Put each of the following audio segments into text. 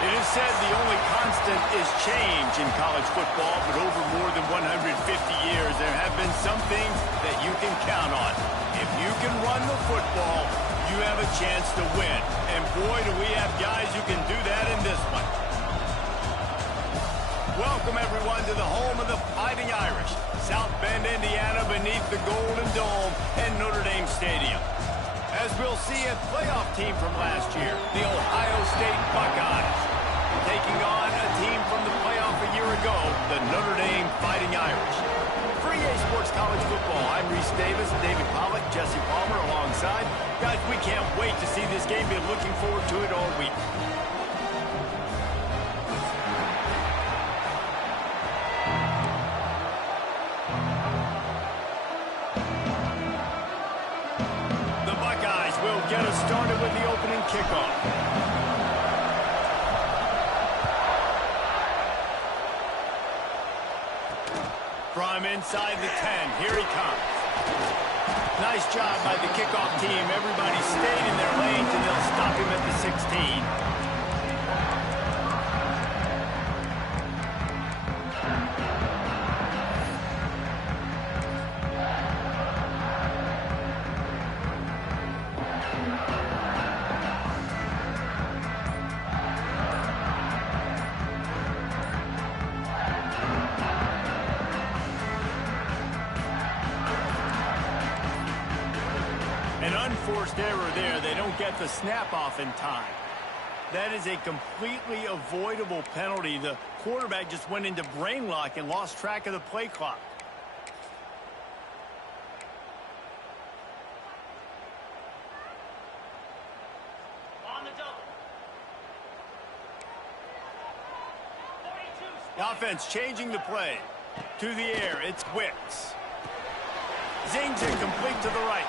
It is said the only constant is change in college football, but over more than 150 years, there have been some things that you can count on. If you can run the football, you have a chance to win. And boy, do we have guys who can do that in this one. Welcome, everyone, to the home of the Fighting Irish, South Bend, Indiana, beneath the Golden Dome and Notre Dame Stadium. As we'll see, a playoff team from last year, the Ohio State Buckeyes, taking on a team from the playoff a year ago, the Notre Dame Fighting Irish. For EA Sports College Football, I'm Reese Davis, David Pollack, Jesse Palmer alongside. Guys, we can't wait to see this game. Been looking forward to it all week. The Buckeyes will get us started with the opening kickoff. From inside the 10, here he comes. Nice job by the kickoff team. Everybody stayed in their lanes, and they'll stop him at the 16. An unforced error there. They don't get the snap off in time. That is a completely avoidable penalty. The quarterback just went into brain lock and lost track of the play clock. On the double. 42. The offense changing the play. To the air, it's Wicks. Zings it complete to the right.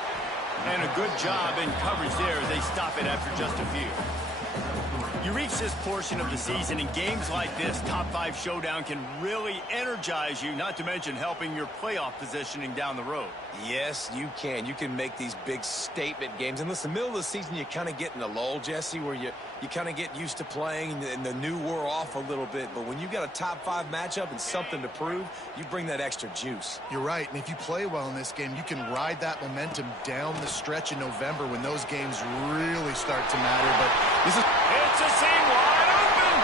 And a good job in coverage there as they stop it after just a few. You reach this portion of the season, and games like this, top 5 showdown, can really energize you, not to mention helping your playoff positioning down the road. Yes, you can. You can make these big statement games. And listen, middle of the season, you kind of get in a lull, Jesse, where you kind of get used to playing and the new wear off a little bit. But when you got a top 5 matchup and something to prove, you bring that extra juice. You're right. And if you play well in this game, you can ride that momentum down the stretch in November when those games really start to matter. But this is... It's a seam wide open.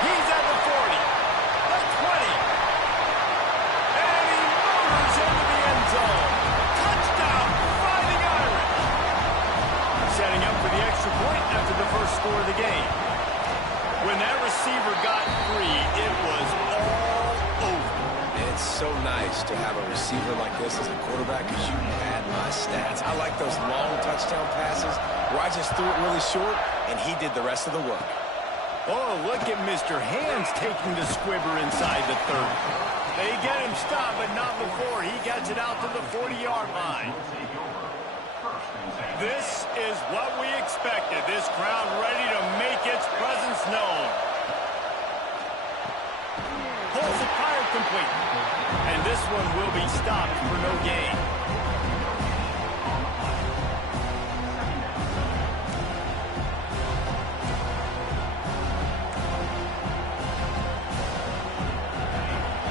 He's at the 40, the 20. And he motors into the end zone. Touchdown, Fighting Irish. Setting up for the extra point after the first score of the game. When that receiver got free, it was all over. It's so nice to have a receiver like this as a quarterback because you pad my stats. I like those long touchdown passes where I just threw it really short and he did the rest of the work. Oh, look at Mr. Hands taking the squibber inside the 30. They get him stopped, but not before he gets it out to the 40-yard line. This is what we expected. This crowd ready to make its presence known. Pulls it fired complete. And this one will be stopped for no gain.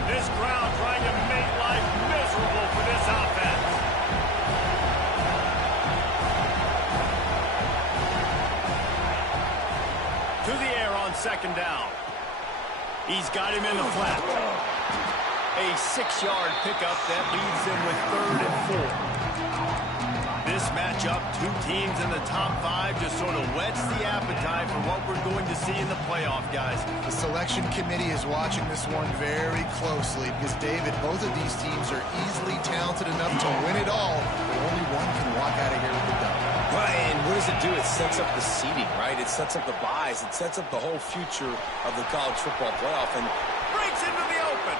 This crowd trying to make life miserable for this offense. second down. He's got him in the flat. A 6-yard pickup that leaves them with 3rd and 4. This matchup, two teams in the top 5, just sort of whets the appetite for what we're going to see in the playoff, guys. The selection committee is watching this one very closely because, David, both of these teams are easily talented enough to win it all, but only one can walk out of here with the dub. Right, and what does it do? It sets up the seeding, right? It sets up the buys. It sets up the whole future of the college football playoff. And breaks into the open.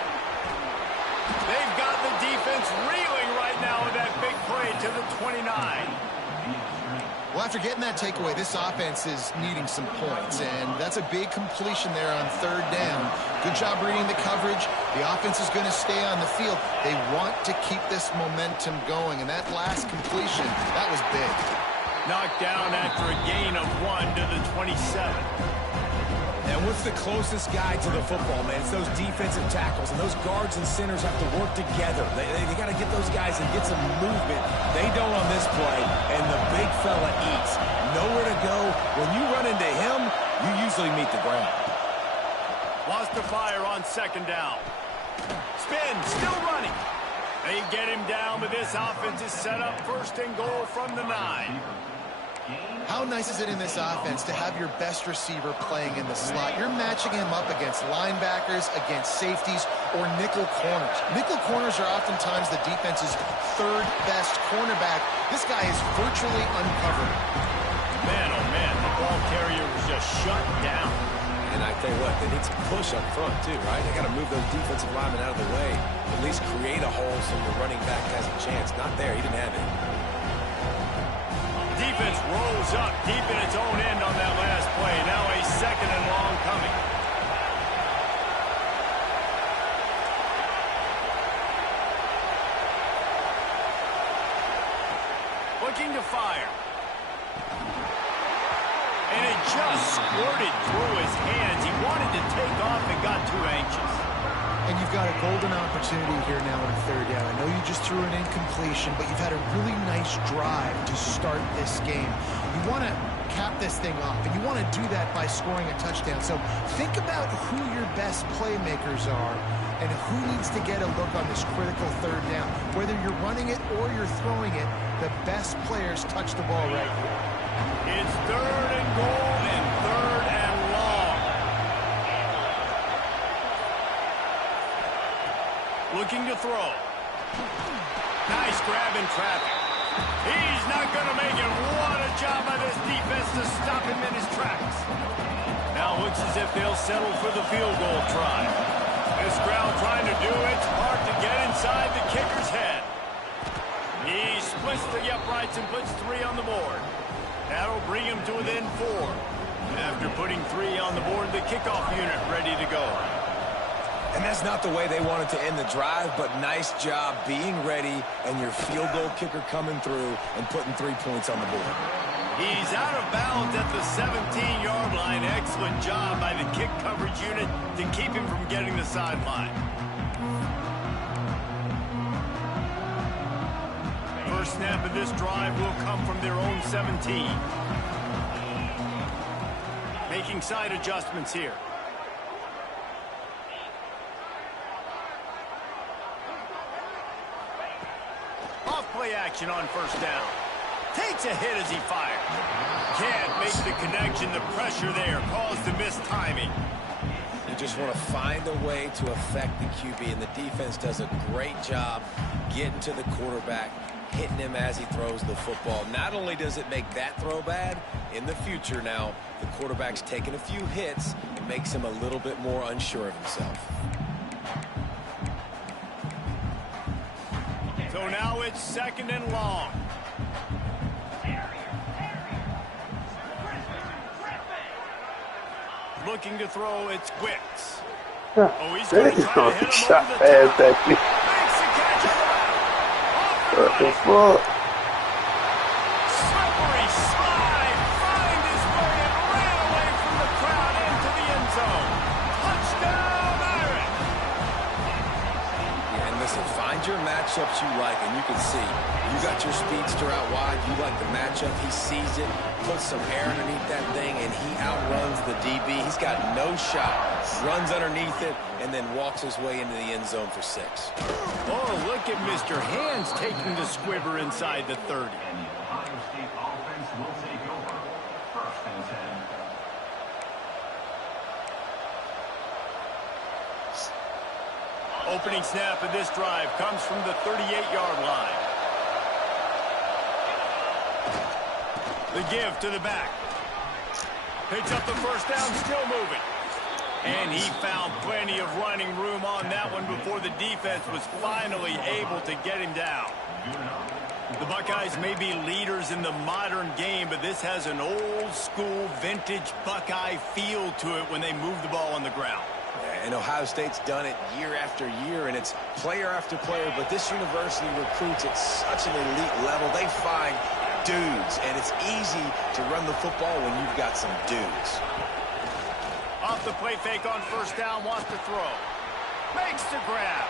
They've got the defense reeling right now with that big play to the 29. Well, after getting that takeaway, this offense is needing some points, and that's a big completion there on 3rd down. Good job reading the coverage. The offense is going to stay on the field. They want to keep this momentum going, and that last completion, that was big. Knocked down after a gain of 1 to the 27. And what's the closest guy to the football, man? It's those defensive tackles, and those guards and centers have to work together. They got to get those guys and get some movement. They don't on this play, and the big fella eats. Nowhere to go. When you run into him, you usually meet the ground. Lost to fire on 2nd down. Spin, still running. They get him down, but this offense is set up 1st and goal from the 9. How nice is it in this offense to have your best receiver playing in the slot? You're matching him up against linebackers, against safeties, or nickel corners. Nickel corners are oftentimes the defense's 3rd best cornerback. This guy is virtually uncovered. Man, oh man, the ball carrier was just shut down. And I tell you what, they need some push up front too, right? They got to move those defensive linemen out of the way. At least create a hole so the running back has a chance. Not there. He didn't have it. Defense rolls up deep in its own end on that last play. Now a 2nd and long coming. Looking to fire. And it just squirted through his hands. He wanted to take off and got too anxious. And you've got a golden opportunity here now on 3rd down. I know you just threw an incompletion, but you've had a really nice drive to start this game. You want to cap this thing off, and you want to do that by scoring a touchdown. So think about who your best playmakers are and who needs to get a look on this critical 3rd down. Whether you're running it or you're throwing it, the best players touch the ball right here. It's 3rd and goal and 3rd and long. Looking to throw. Nice grab in traffic. He's not going to make it. What a job by this defense to stop him in his tracks. Now looks as if they'll settle for the field goal try. This crowd trying to do its part to get inside the kicker's head. He splits the uprights and puts 3 on the board. That'll bring him to within 4. After putting 3 on the board, the kickoff unit ready to go. And that's not the way they wanted to end the drive, but nice job being ready and your field goal kicker coming through and putting 3 points on the board. He's out of bounds at the 17-yard line. Excellent job by the kick coverage unit to keep him from getting the sideline. First snap of this drive will come from their own 17. Making side adjustments here. Off-play action on 1st down. Takes a hit as he fires. Can't make the connection. The pressure there caused the missed timing. You just want to find a way to affect the QB, and the defense does a great job getting to the quarterback, hitting him as he throws the football. Not only does it make that throw bad, in the future now, the quarterback's taking a few hits. It makes him a little bit more unsure of himself. So now it's 2nd and long. Looking to throw, it's Wicks. Oh, he's going to try to hit him over the top. Makes the catch on the off the right. Slippery slide, find his way and ran away from the crowd into the end zone. Touchdown, Irish. Yeah, and listen, find your matchup matchups you like, and you can see you got your speedster out wide. You like the matchup. He sees it, puts some air underneath that thing, and he outruns the DB. He's got no shot. Runs underneath it, and then walks his way into the end zone for 6. Oh, look at Mr. Hands taking the squibber inside the 30. And the Ohio State offense will take over. 1st and 10. Opening snap of this drive comes from the 38-yard line. The give to the back. Picks up the first down, still moving. And he found plenty of running room on that one before the defense was finally able to get him down. The Buckeyes may be leaders in the modern game, but this has an old-school, vintage Buckeye feel to it when they move the ball on the ground. And Ohio State's done it year after year, and it's player after player, but this university recruits at such an elite level. They find dudes, and it's easy to run the football when you've got some dudes. Off the play fake on first down, wants to throw. Makes the grab.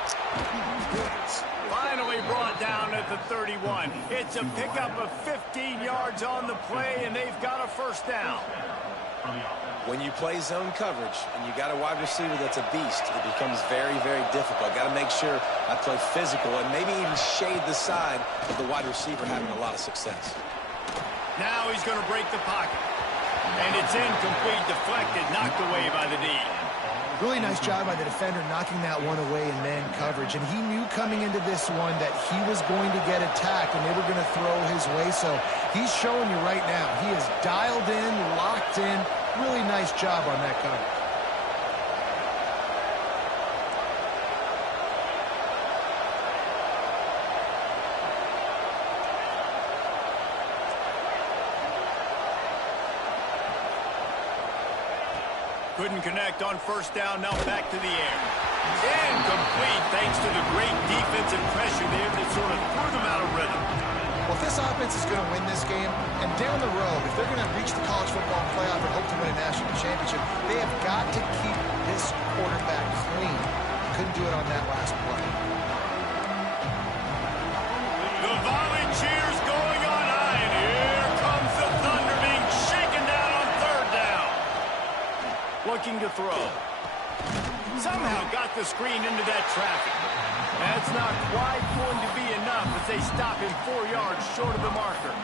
Finally brought down at the 31. It's a pickup of 15 yards on the play, and they've got a first down. When you play zone coverage and you got a wide receiver that's a beast, it becomes very, very difficult. Got to make sure I play physical and maybe even shade the side of the wide receiver having a lot of success. Now he's going to break the pocket. And it's incomplete, deflected, knocked away by the D. Really nice job by the defender knocking that one away in man coverage. And he knew coming into this one that he was going to get attacked and they were going to throw his way. So he's showing you right now, he is dialed in, locked in. Really nice job on that coverage. Couldn't connect on first down, now back to the air. Incomplete thanks to the great defensive pressure there that sort of threw them out of rhythm. Well, if this offense is going to win this game, and down the road, if they're going to reach the college football playoff and hope to win a national championship, they have got to keep this quarterback clean. Couldn't do it on that last play. The volley cheers going on high, and here comes the Thunder being shaken down on third down. Looking to throw. Somehow got the screen into that traffic. That's not quite going to be enough as they stop him 4 yards short of the marker.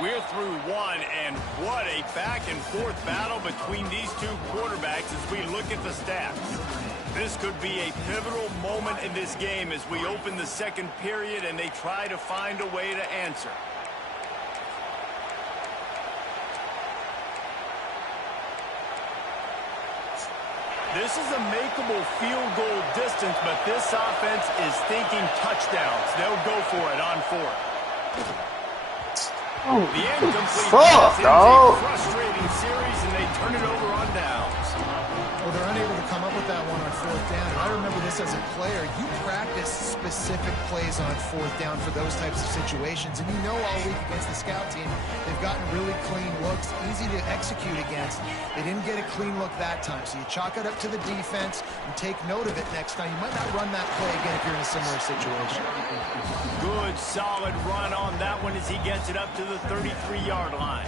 We're through one, and what a back-and-forth battle between these two quarterbacks as we look at the stats. This could be a pivotal moment in this game as we open the second period and they try to find a way to answer. This is a makeable field goal distance, but this offense is thinking touchdowns. They'll go for it on fourth. The incomplete pass ends a frustrating series, and they turn it over on downs. Well, they're unable to come up with that one on fourth down. And I remember this as a player. You practice specific plays on fourth down for those types of situations. And you know all week against the scout team, they've gotten really clean looks, easy to execute against. They didn't get a clean look that time. So you chalk it up to the defense and take note of it next time. You might not run that play again if you're in a similar situation. Good, solid run on that one as he gets it up to the 33-yard line.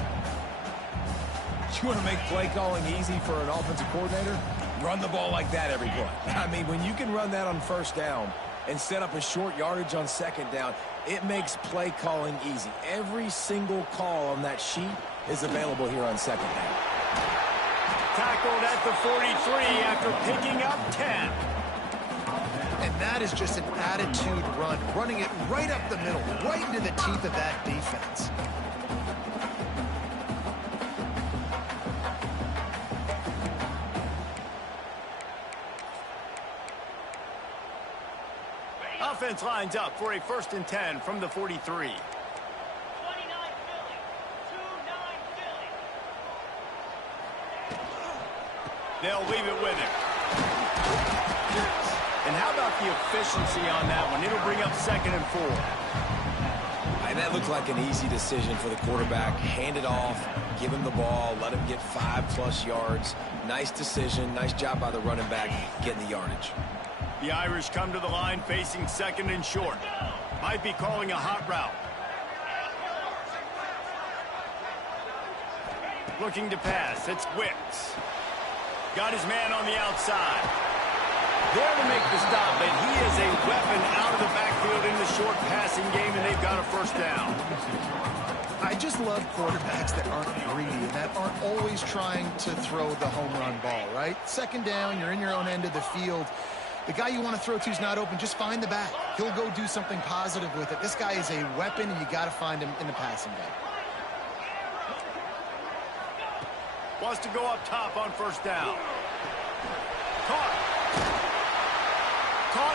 You want to make play calling easy for an offensive coordinator? Run the ball like that every play. I mean, when you can run that on first down and set up a short yardage on second down, it makes play calling easy. Every single call on that sheet is available here on second down. Tackled at the 43 after picking up 10. And that is just an attitude run, running it right up the middle, right into the teeth of that defense. Offense lines up for a 1st and 10 from the 43. 29 Philly. 2-9 Philly. They'll leave it with him. And how about the efficiency on that one? It'll bring up 2nd and 4. And that looked like an easy decision for the quarterback. Hand it off, give him the ball, let him get 5+ yards. Nice decision. Nice job by the running back getting the yardage. The Irish come to the line facing 2nd and short. Might be calling a hot route. Looking to pass. It's Wicks. Got his man on the outside. There to make the stop, but he is a weapon out of the backfield in the short passing game, and they've got a 1st down. I just love quarterbacks that aren't greedy and that aren't always trying to throw the home run ball, right? 2nd down, you're in your own end of the field. The guy you want to throw to is not open. Just find the back. He'll go do something positive with it. This guy is a weapon, and you got to find him in the passing game. Wants to go up top on 1st down. Caught,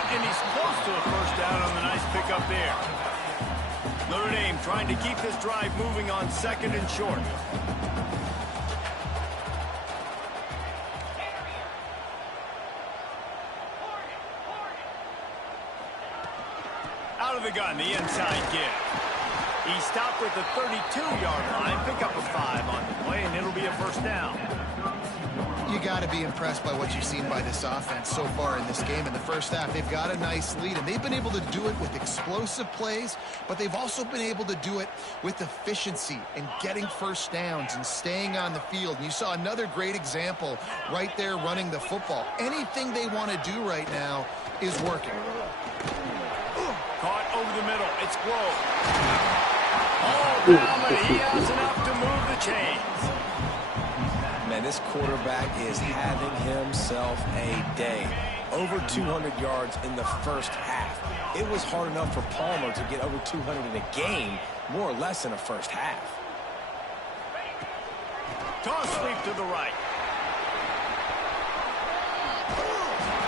and he's close to a 1st down on the nice pickup there. Notre Dame trying to keep this drive moving on 2nd and short. Out of the gun, the inside give. He stopped at the 32-yard line, pick up a 5 on the play, and it'll be a 1st down. You got to be impressed by what you've seen by this offense so far in this game. In the 1st half, they've got a nice lead, and they've been able to do it with explosive plays, but they've also been able to do it with efficiency and getting 1st downs and staying on the field. And you saw another great example right there running the football. Anything they want to do right now is working. Caught over the middle. It's Grove. All down, but he has enough to move the chains. Man, this quarterback is having himself a day. Over 200 yards in the 1st half. It was hard enough for Palmer to get over 200 in a game, more or less in a 1st half. Toss sweep to the right.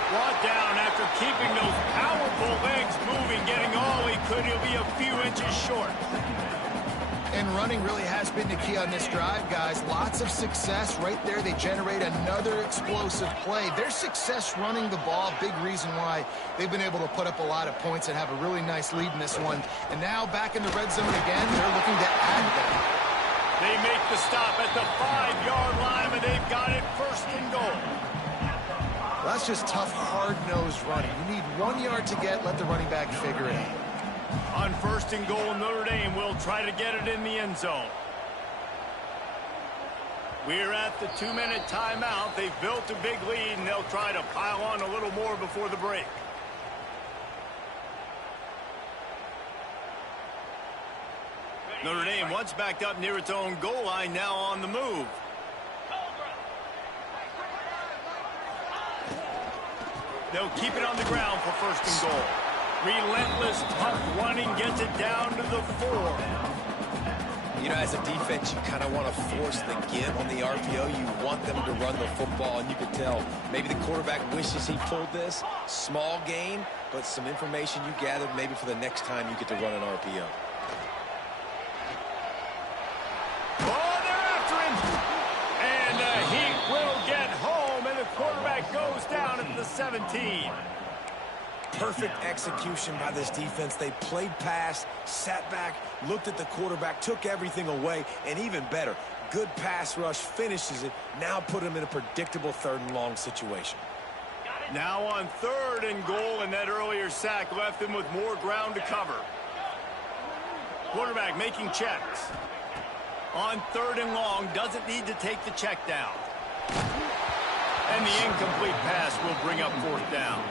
Brought down after keeping those powerful legs moving, getting all he could. He'll be a few inches short. And running really has been the key on this drive, guys. Lots of success right there. They generate another explosive play. Their success running the ball, big reason why they've been able to put up a lot of points and have a really nice lead in this one. And now back in the red zone again, they're looking to add them. They make the stop at the 5-yard line, but they've got it 1st and goal. Well, that's just tough, hard-nosed running. You need 1 yard to get, let the running back figure it out. On 1st and goal, Notre Dame will try to get it in the end zone. We're at the 2-minute timeout. They've built a big lead, and they'll try to pile on a little more before the break. Notre Dame once backed up near its own goal line, now on the move. They'll keep it on the ground for 1st and goal. Relentless, tough running gets it down to the 4. You know, as a defense, you kind of want to force the give on the RPO. You want them to run the football, and you can tell maybe the quarterback wishes he pulled this. Small gain, but some information you gathered maybe for the next time you get to run an RPO. Oh, they're after him. And he will get home, and the quarterback goes down at the 17. Perfect execution by this defense. They played pass, sat back, looked at the quarterback, took everything away, and even better, good pass rush, finishes it, now put him in a predictable 3rd and long situation. Now on 3rd and goal, and that earlier sack left them with more ground to cover. Quarterback making checks. On 3rd and long, doesn't need to take the check down. And the incomplete pass will bring up 4th down.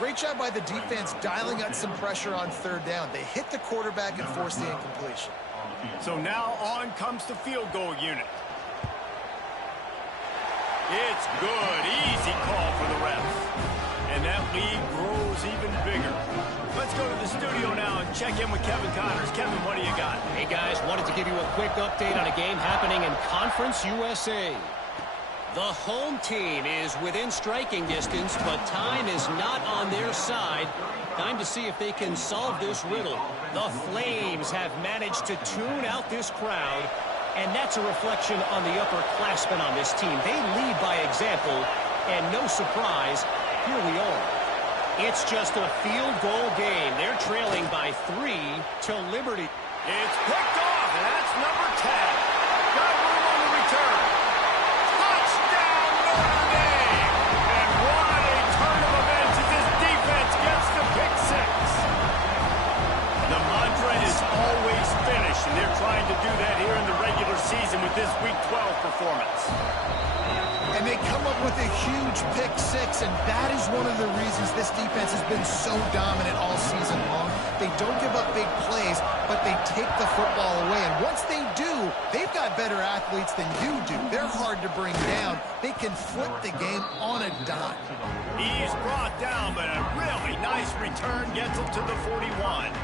Great job by the defense dialing up some pressure on 3rd down. They hit the quarterback and forced the incompletion. So now on comes the field goal unit. It's good. Easy call for the refs. And that lead grows even bigger. Let's go to the studio now and check in with Kevin Connors. Kevin, what do you got? Hey, guys, wanted to give you a quick update on a game happening in Conference USA. The home team is within striking distance, but time is not on their side. Time to see if they can solve this riddle. The Flames have managed to tune out this crowd, and that's a reflection on the upperclassmen on this team. They lead by example, and no surprise, here we are. It's just a field goal game. They're trailing by 3 to Liberty. It's picked off, and that's number 10. Got room on the return. Touchdown, Notre Dame! And what a turn of events as this defense gets the pick six. The mantra is always finish, and they're trying to do that here in the regular season with this Week 12 performance. And they come up with a huge pick six, and that is one of the reasons this defense has been so dominant all season long. They don't give up big plays, but they take the football away. And once they do, they've got better athletes than you do. They're hard to bring down. They can flip the game on a dime. He's brought down, but a really nice return gets him to the 41.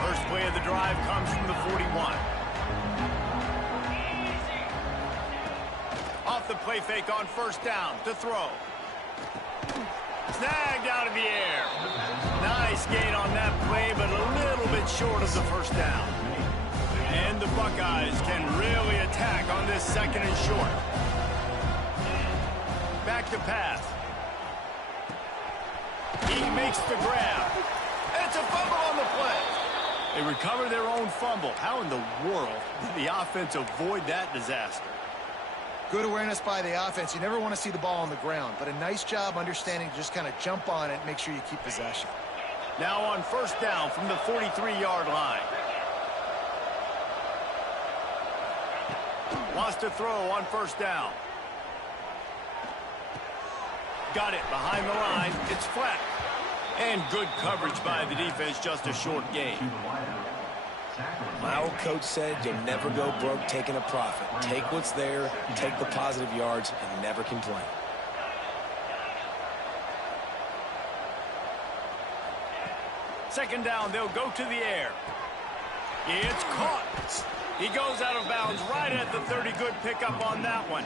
First play of the drive comes from the 41. Off the play fake on first down to throw. Snagged out of the air. Nice gain on that play, but a little bit short of the first down. And the Buckeyes can really attack on this second and short. Back to pass. He makes the grab. It's a fumble on the play. They recover their own fumble. How in the world did the offense avoid that disaster? Good awareness by the offense. You never want to see the ball on the ground, but a nice job understanding to just kind of jump on it and make sure you keep possession. Now on first down from the 43-yard line. Wants to throw on first down. Got it behind the line. It's flat. And good coverage by the defense, just a short gain. My old coach said you'll never go broke taking a profit. Take what's there, take the positive yards, and never complain. Second down, they'll go to the air. It's caught. He goes out of bounds right at the 30. Good pickup on that one.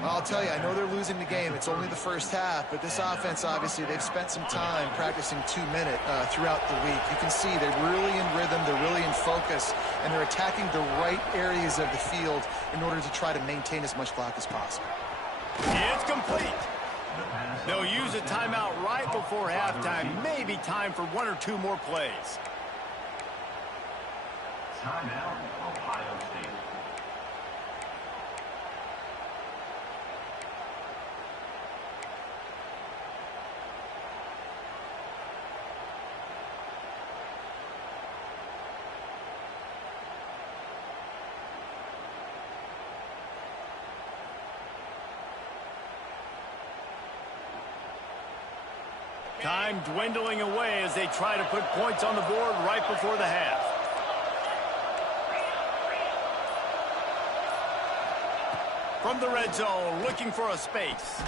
Well, I'll tell you, I know they're losing the game. It's only the first half, but this offense, obviously, they've spent some time practicing 2-minute throughout the week. You can see they're really in rhythm, they're really in focus, and they're attacking the right areas of the field in order to try to maintain as much clock as possible. It's complete. They'll use a timeout right before halftime. Maybe time for one or two more plays. Timeout, Ohio State. Time dwindling away as they try to put points on the board right before the half. From the red zone, looking for a space.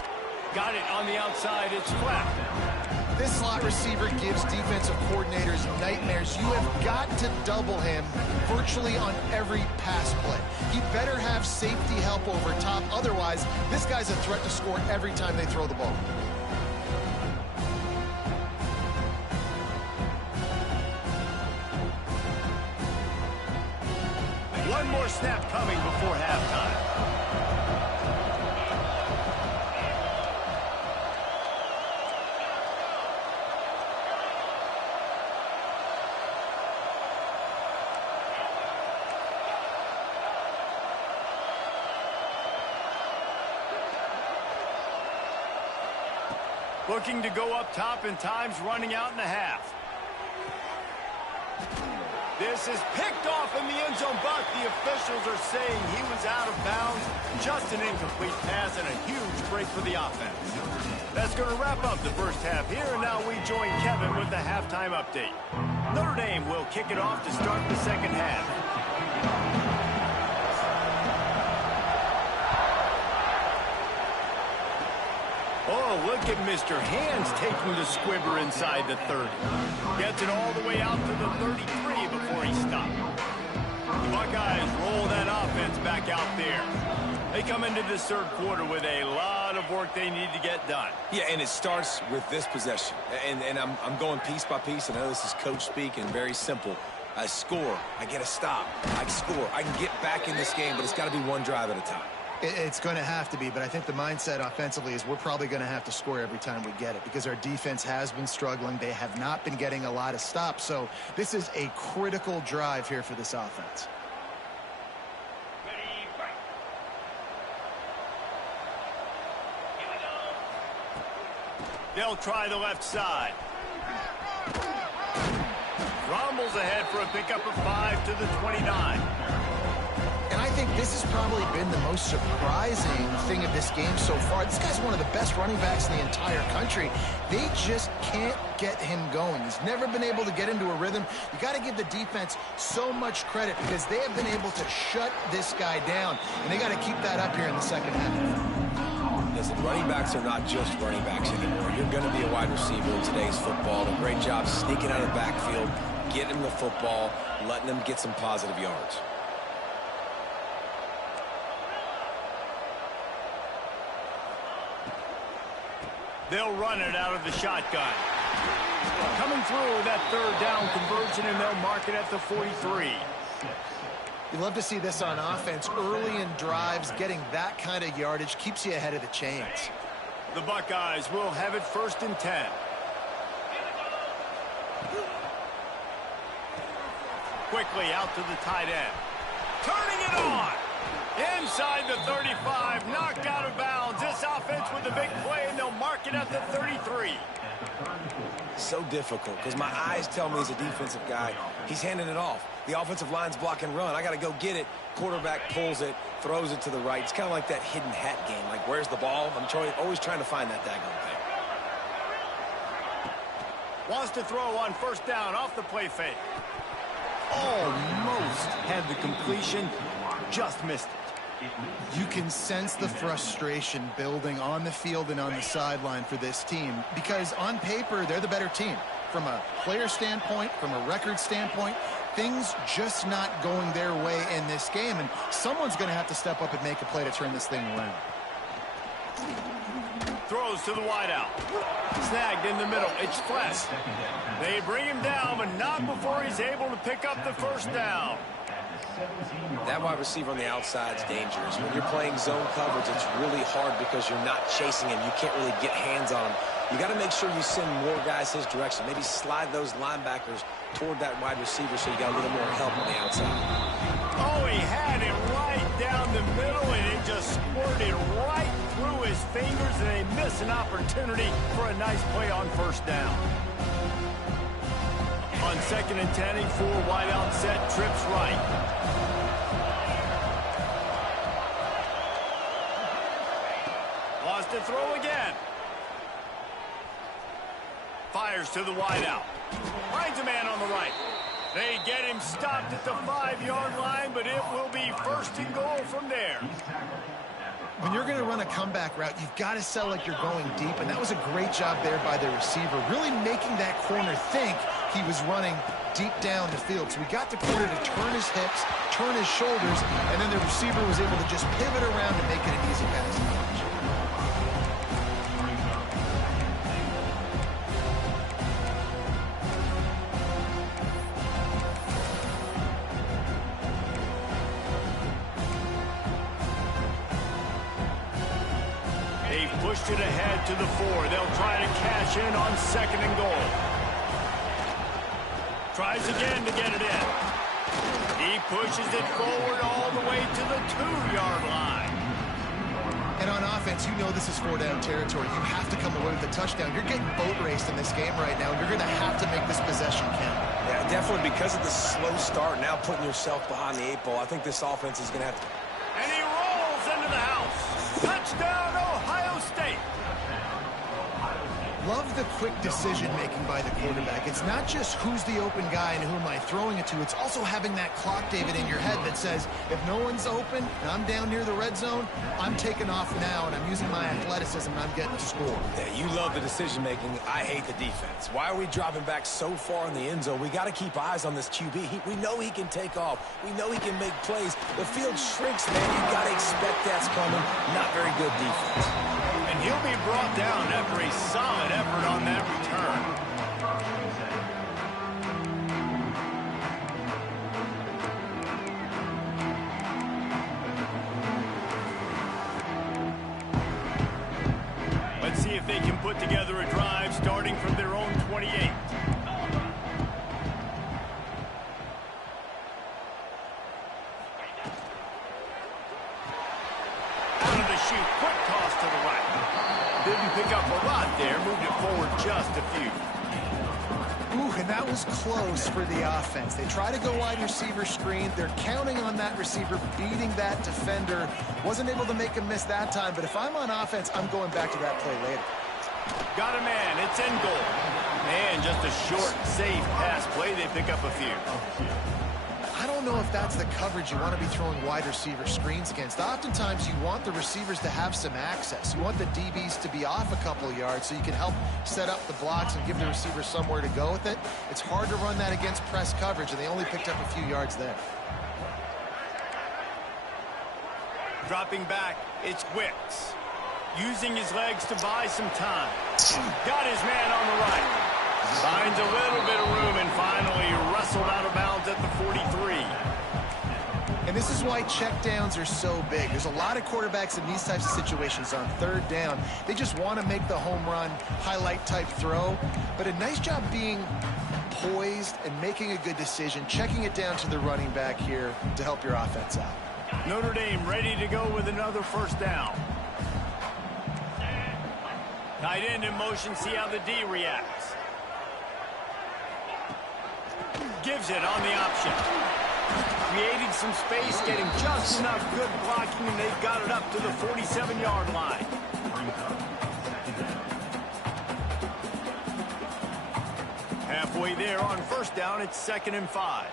Got it on the outside. It's flat. This slot receiver gives defensive coordinators nightmares. You have got to double him virtually on every pass play. He better have safety help over top. Otherwise, this guy's a threat to score every time they throw the ball. One more snap coming before halftime. Looking to go up top, and time's running out in the half. This is picked off in the end zone, but the officials are saying he was out of bounds. Just an incomplete pass and a huge break for the offense. That's going to wrap up the first half here, and now we join Kevin with the halftime update. Notre Dame will kick it off to start the second half. Oh, look at Mr. Hands taking the squibber inside the 30. Gets it all the way out to the 33 before he stopped. The Buckeyes roll that offense back out there. They come into this third quarter with a lot of work they need to get done. Yeah, and it starts with this possession. And I'm going piece by piece. I know this is coach speak and very simple. I score. I get a stop. I score. I can get back in this game, but it's got to be one drive at a time. It's going to have to be, but I think the mindset offensively is we're probably going to have to score every time we get it because our defense has been struggling. They have not been getting a lot of stops, so this is a critical drive here for this offense. Ready, break. Here we go. They'll try the left side. Rumbles ahead for a pickup of 5 to the 29. And I think this has probably been the most surprising thing of this game so far. This guy's one of the best running backs in the entire country. They just can't get him going. He's never been able to get into a rhythm. You got to give the defense so much credit because they have been able to shut this guy down, and they got to keep that up here in the second half. Listen, running backs are not just running backs anymore. You're going to be a wide receiver in today's football. A great job sneaking out of the backfield, getting the football, letting them get some positive yards. They'll run it out of the shotgun. Coming through that third down conversion, and they'll mark it at the 43. You love to see this on offense. Early in drives, getting that kind of yardage keeps you ahead of the chains. The Buckeyes will have it 1st and 10. Quickly out to the tight end. Turning it on. Inside the 35, knocked out of bounds. This offense with a big play, and they'll mark it at the 33. So difficult because my eyes tell me he's a defensive guy. He's handing it off. The offensive line's block and run. I got to go get it. Quarterback pulls it, throws it to the right. It's kind of like that hidden hat game. Like, where's the ball? I'm always trying to find that daggone thing. Wants to throw on 1st down off the play fake. Almost had the completion, just missed it. You can sense the frustration building on the field and on the sideline for this team because on paper, they're the better team. From a player standpoint, from a record standpoint, things just not going their way in this game, and someone's going to have to step up and make a play to turn this thing around. Throws to the wideout. Snagged in the middle. It's Flex. They bring him down, but not before he's able to pick up the 1st down. That wide receiver on the outside is dangerous. When you're playing zone coverage, it's really hard because you're not chasing him. You can't really get hands on him. You got to make sure you send more guys his direction. Maybe slide those linebackers toward that wide receiver so you got a little more help on the outside. Oh, he had it right down the middle, and it just squirted right through his fingers, and they miss an opportunity for a nice play on 1st down. On 2nd and 10, 4 wide out set, trips right. Wants to throw again. Fires to the wideout. Finds a man on the right. They get him stopped at the 5-yard line, but it will be 1st and goal from there. When you're going to run a comeback route, you've got to sell like you're going deep, and that was a great job there by the receiver, really making that corner think he was running deep down the field. So we got the corner to turn his hips, turn his shoulders, and then the receiver was able to just pivot around and make it an easy pass. They've pushed it ahead to the 4. They'll try to cash in on 2nd and goal. Tries again to get it in. He pushes it forward all the way to the 2-yard line. And on offense, you know this is 4-down territory. You have to come away with a touchdown. You're getting boat raced in this game right now. You're going to have to make this possession count. Yeah, definitely because of the slow start, now putting yourself behind the 8 ball. I think this offense is going to have to... And he rolls into the house. Touchdown, Ohio State. Love the quick decision-making by the quarterback. It's not just who's the open guy and who am I throwing it to. It's also having that clock, David, in your head that says, if no one's open and I'm down near the red zone, I'm taking off now, and I'm using my athleticism, and I'm getting to score. Yeah, you love the decision-making. I hate the defense. Why are we dropping back so far in the end zone? We got to keep eyes on this QB. We know he can take off. We know he can make plays. The field shrinks, man. You got to expect that's coming. Not very good defense. And he'll be brought down after a solid effort on that return. Let's see if they can put together a drive starting from their own 28. Out of the chute, quick toss to the right. Didn't pick up a lot there, moved it forward just a few. Ooh, and that was close for the offense. They try to go wide receiver screen. They're counting on that receiver beating that defender. Wasn't able to make him miss that time, but if I'm on offense, I'm going back to that play later. Got a man. It's in goal. And just a short, safe pass play. They pick up a few. I don't know if that's the coverage you want to be throwing wide receiver screens against. Oftentimes, you want the receivers to have some access. You want the DBs to be off a couple of yards so you can help set up the blocks and give the receivers somewhere to go with it. It's hard to run that against press coverage, and they only picked up a few yards there. Dropping back, it's Wicks. Using his legs to buy some time. Got his man on the right. Finds a little bit of room and finally wrestled out of bounds at the 43. And this is why checkdowns are so big. There's a lot of quarterbacks in these types of situations on third down. They just want to make the home run highlight type throw. But a nice job being poised and making a good decision, checking it down to the running back here to help your offense out. Notre Dame ready to go with another first down. Tight end in motion, see how the D reacts. Gives it on the option. Creating some space, getting just enough good blocking, and they've got it up to the 47-yard line. Halfway there on first down, it's 2nd and 5.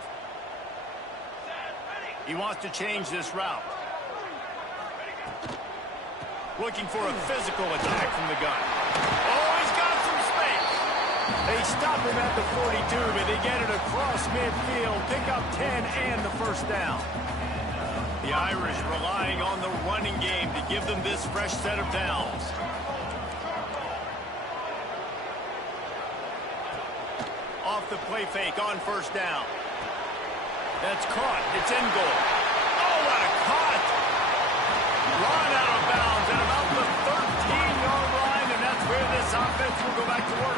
He wants to change this route. Looking for a physical attack from the gun. Oh, he's got some space. They stop him at the 42, but they get it across midfield, pick up 10 and the first down. The Irish relying on the running game to give them this fresh set of downs. Off the play fake on first down. That's caught. It's in goal. Oh, what a cut! Run out of bounds at about the 13-yard line, and that's where this offense will go back to work.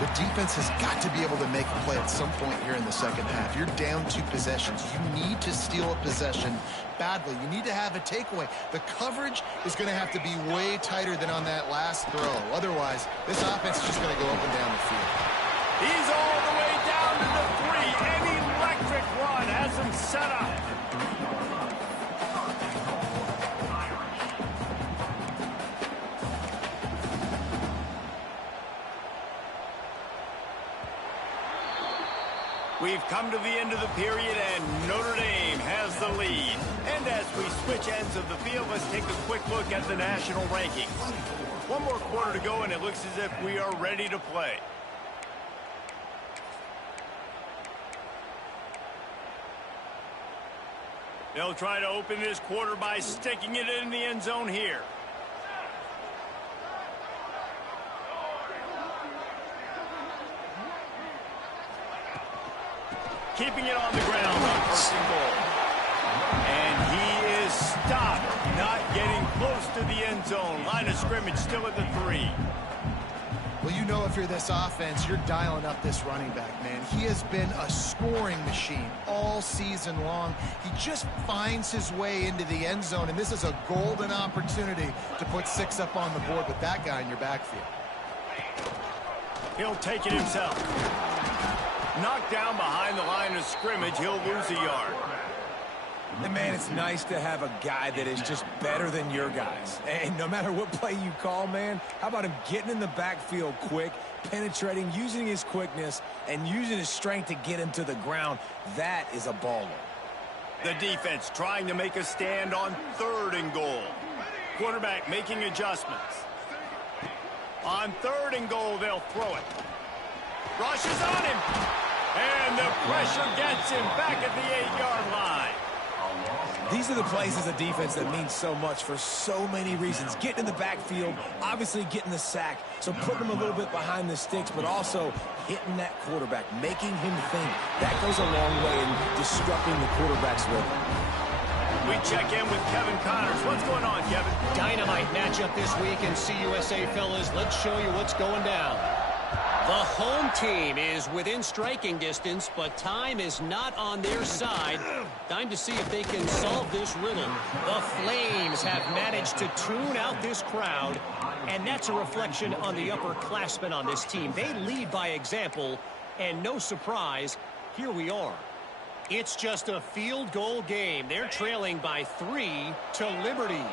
The defense has got to be able to make a play at some point here in the second half. You're down 2 possessions. You need to steal a possession badly. You need to have a takeaway. The coverage is going to have to be way tighter than on that last throw. Otherwise, this offense is just going to go up and down the field. He's all the way down to the 3. An electric run has him set up. We've come to the end of the period, and Notre Dame has the lead. And as we switch ends of the field, let's take a quick look at the national rankings. One more quarter to go, and it looks as if we are ready to play. They'll try to open this quarter by sticking it in the end zone here. Keeping it on the ground on first and goal. And he is stopped, not getting close to the end zone. Line of scrimmage still at the 3. Well, you know if you're this offense, you're dialing up this running back, man. He has been a scoring machine all season long. He just finds his way into the end zone, and this is a golden opportunity to put 6 up on the board with that guy in your backfield. He'll take it himself. Knocked down behind the line of scrimmage, he'll lose a yard. And man, it's nice to have a guy that is just better than your guys. And no matter what play you call, man, how about him getting in the backfield quick, penetrating, using his quickness, and using his strength to get him to the ground? That is a baller. The defense trying to make a stand on 3rd and goal. Quarterback making adjustments. On 3rd and goal, they'll throw it. Rushes on him. And the pressure gets him back at the 8-yard line. These are the plays as a defense that mean so much for so many reasons. Getting in the backfield, obviously getting the sack, so putting him a little bit behind the sticks, but also hitting that quarterback, making him think. That goes a long way in disrupting the quarterback's rhythm. We check in with Kevin Connors. What's going on, Kevin? Dynamite matchup this week in CUSA, fellas. Let's show you what's going down. The home team is within striking distance, but time is not on their side. Time to see if they can solve this riddle. The Flames have managed to tune out this crowd, and that's a reflection on the upperclassmen on this team. They lead by example, and no surprise, here we are. It's just a field goal game. They're trailing by 3 to Liberty.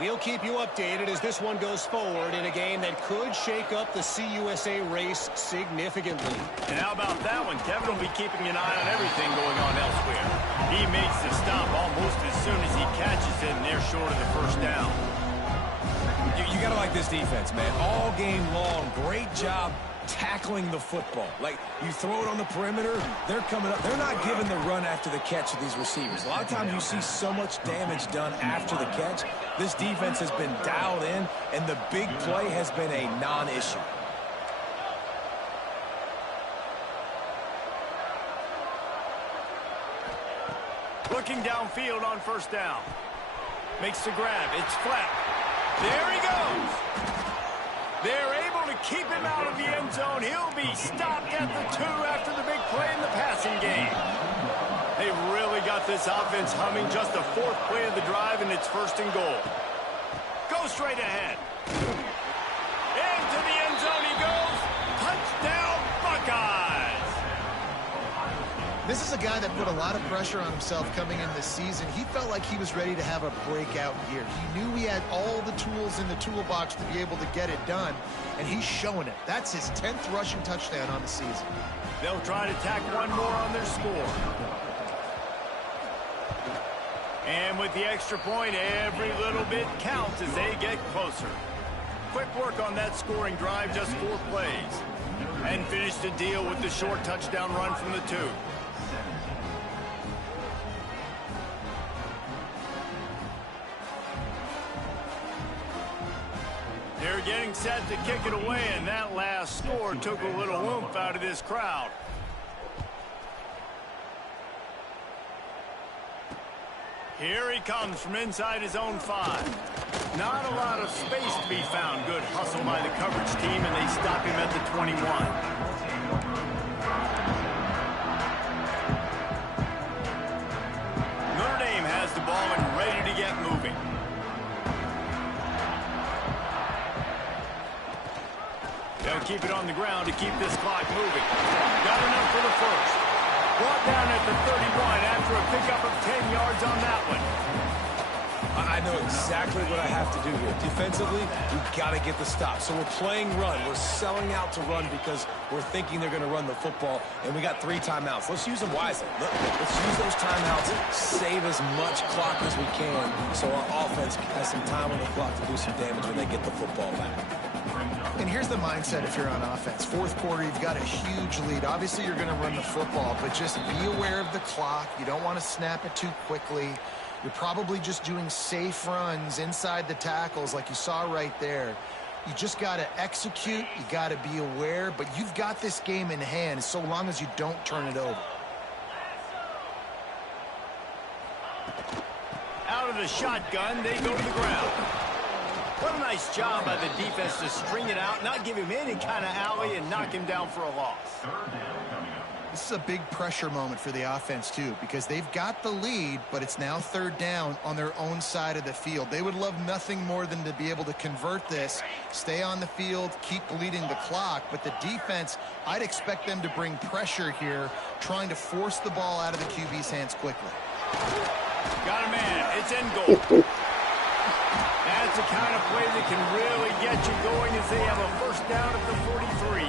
We'll keep you updated as this one goes forward in a game that could shake up the CUSA race significantly. And how about that one? Kevin will be keeping an eye on everything going on elsewhere. He makes the stop almost as soon as he catches it, and they're short of the first down. You got to like this defense, man. All game long, great job tackling the football. Like, you throw it on the perimeter, they're coming up. They're not giving the run after the catch to these receivers. A lot of times you see so much damage done after the catch. This defense has been dialed in, and the big play has been a non-issue. Looking downfield on first down. Makes the grab. It's flat. There he goes. They're able to keep him out of the end zone. He'll be stopped at the 2 after the big play in the passing game. They really got this offense humming. Just the 4th play of the drive, and it's 1st and goal. Go straight ahead. Into the end zone he goes. Touchdown, Buckeyes. This is a guy that put a lot of pressure on himself coming in this season. He felt like he was ready to have a breakout year. He knew he had all the tools in the toolbox to be able to get it done, and he's showing it. That's his 10th rushing touchdown on the season. They'll try to tack one more on their score. And with the extra point, every little bit counts as they get closer. Quick work on that scoring drive, just 4 plays. And finish the deal with the short touchdown run from the 2. They're getting set to kick it away, and that last score took a little oomph out of this crowd. Here he comes from inside his own 5. Not a lot of space to be found. Good hustle by the coverage team, and they stop him at the 21. Notre Dame has the ball and ready to get moving. They'll keep it on the ground to keep this clock moving. Got enough for the first. Brought down at the 31 after a pickup of 10 yards on that one. I know exactly what I have to do here. Defensively, we've got to get the stop. So we're playing run. We're selling out to run because we're thinking they're going to run the football, and we got 3 timeouts. Let's use them wisely. Let's use those timeouts, save as much clock as we can so our offense has some time on the clock to do some damage when they get the football back. And here's the mindset if you're on offense. 4th quarter, you've got a huge lead. Obviously, you're going to run the football, but just be aware of the clock. You don't want to snap it too quickly. You're probably just doing safe runs inside the tackles like you saw right there. You just got to execute. You got to be aware, but you've got this game in hand so long as you don't turn it over. Out of the shotgun, they go to the ground. What a nice job by the defense to string it out, not give him any kind of alley, and knock him down for a loss. This is a big pressure moment for the offense, too, because they've got the lead, but it's now 3rd down on their own side of the field. They would love nothing more than to be able to convert this, stay on the field, keep bleeding the clock. But the defense, I'd expect them to bring pressure here, trying to force the ball out of the QB's hands quickly. Got a man. It's in goal. That's the kind of play that can really get you going as they have a first down at the 43.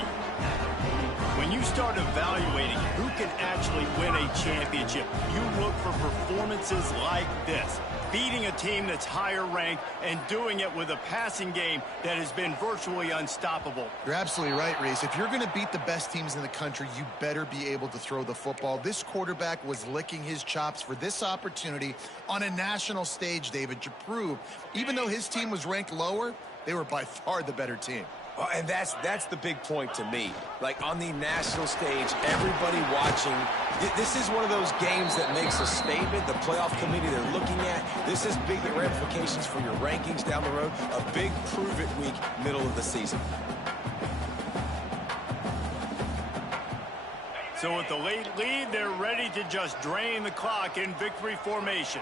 When you start evaluating who can actually win a championship, you look for performances like this. Beating a team that's higher ranked and doing it with a passing game that has been virtually unstoppable. You're absolutely right, Reese. If you're going to beat the best teams in the country, you better be able to throw the football. This quarterback was licking his chops for this opportunity on a national stage, David, to prove, even though his team was ranked lower, they were by far the better team. And that's the big point to me. Like, on the national stage, everybody watching, this is one of those games that makes a statement. The playoff committee they're looking at, this has big ramifications for your rankings down the road. A big prove-it week, middle of the season. So with the late lead, they're ready to just drain the clock in victory formation.